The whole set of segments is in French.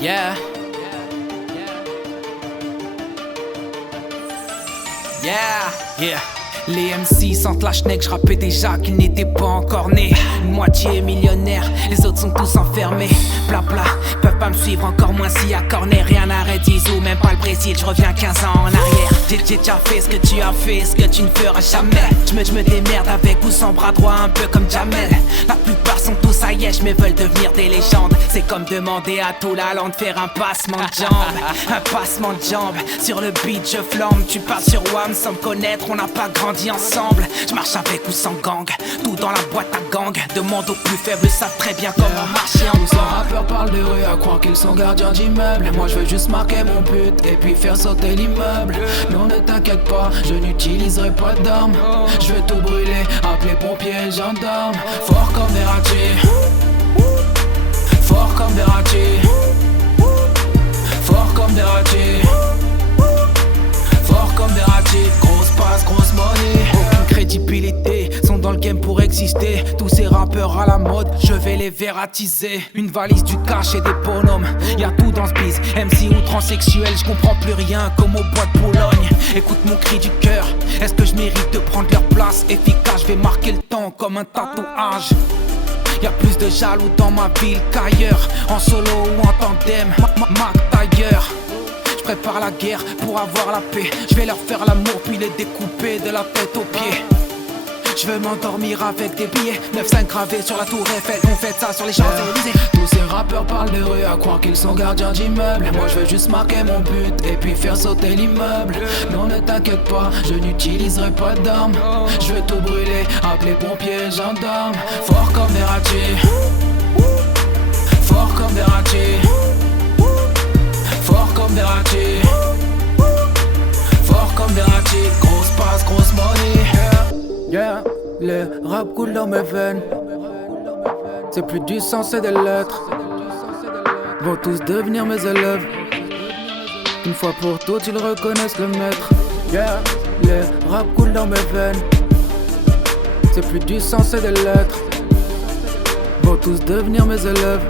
Yeah. Yeah. Yeah. Les MC sentent la schneck, j'rappais déjà qu'ils n'étaient pas encore nés. Une moitié est millionnaire, les autres sont tous enfermés. Blabla, peuvent pas me suivre, encore moins si à Cornet. Rien n'arrête Zizou, même pas le Brésil, je reviens 15 ans en arrière. J'ai déjà fait ce que tu as fait, ce que tu ne feras jamais. Je me démerde avec ou sans bras droit, un peu comme Jamel. La plupart sont tous aïesh, mais veulent devenir des légendes. C'est comme demander à tout la de faire un passement de jambes. Un passement de jambes, sur le beat je flambe. Tu passes sur WAM sans me connaître, on n'a pas grandi ensemble. Je marche avec ou sans gang, tout dans la boîte à gang. Demande aux plus faibles, savent très bien comment marcher en Tous ces rappeurs parlent de rue à croire qu'ils sont gardiens d'immeubles. Et moi je veux juste marquer mon but et puis faire sauter l'immeuble. Non ne t'inquiète pas, je n'utiliserai pas d'armes. Je vais tout brûler, appeler pompiers et gendarmes. Fort comme Verratti, fort comme Verratti, fort comme Verratti, fort comme Verratti. Grosse passe, grosse money. Aucune crédibilité, sont dans le game pour exister. Tous ces rappeurs à la mode, je vais les vératiser. Une valise, du cash et des bonhommes, y'a tout dans ce biz. MC ou transsexuel, je comprends plus rien comme au bois de Boulogne. Écoute mon cri du cœur, est-ce que je mérite de prendre leur place? Efficace, je vais marquer le temps comme un tatouage. Y'a plus de jaloux dans ma ville qu'ailleurs, en solo ou en tandem, Mac d'ailleurs. Je prépare la guerre pour avoir la paix. Je vais leur faire l'amour puis les découper de la tête aux pieds. Je veux m'endormir avec des billets 9-5 gravés sur la tour Eiffel. On fait ça sur les Champs-Élysées. Tous ces rappeurs parlent de rue à croire qu'ils sont gardiens d'immeubles. Et moi je veux juste marquer mon but et puis faire sauter l'immeuble. Non ne t'inquiète pas, je n'utiliserai pas d'armes. Je vais tout brûler, appeler pompiers et gendarmes. Fort comme Verratti, fort comme Verratti, fort comme Verratti, fort comme Verratti. Grosse passe, grosse money. Yeah, le rap coule dans mes veines. C'est plus du sang, c'est des lettres. Vont tous devenir mes élèves. Une fois pour toutes, ils reconnaissent le maître. Yeah, le rap coule dans mes veines. C'est plus du sang, c'est des lettres. Vont tous devenir mes élèves.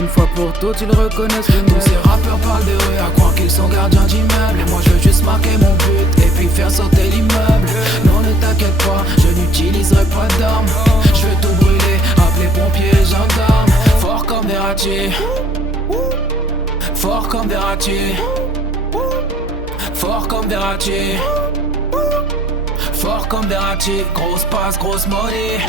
Une fois pour toutes, ils reconnaissent le maître. Tous ces rappeurs parlent de rue à croire qu'ils sont gardiens d'immeubles. Et moi je veux juste marquer mon but et puis faire sauter l'immeuble. Non ne t'inquiète pas, je n'utiliserai pas d'armes. Je vais tout brûler, appeler pompiers et gendarmes. Fort comme Verratti, fort comme Verratti, fort comme Verratti, fort comme Verratti. Grosse passe, grosse money.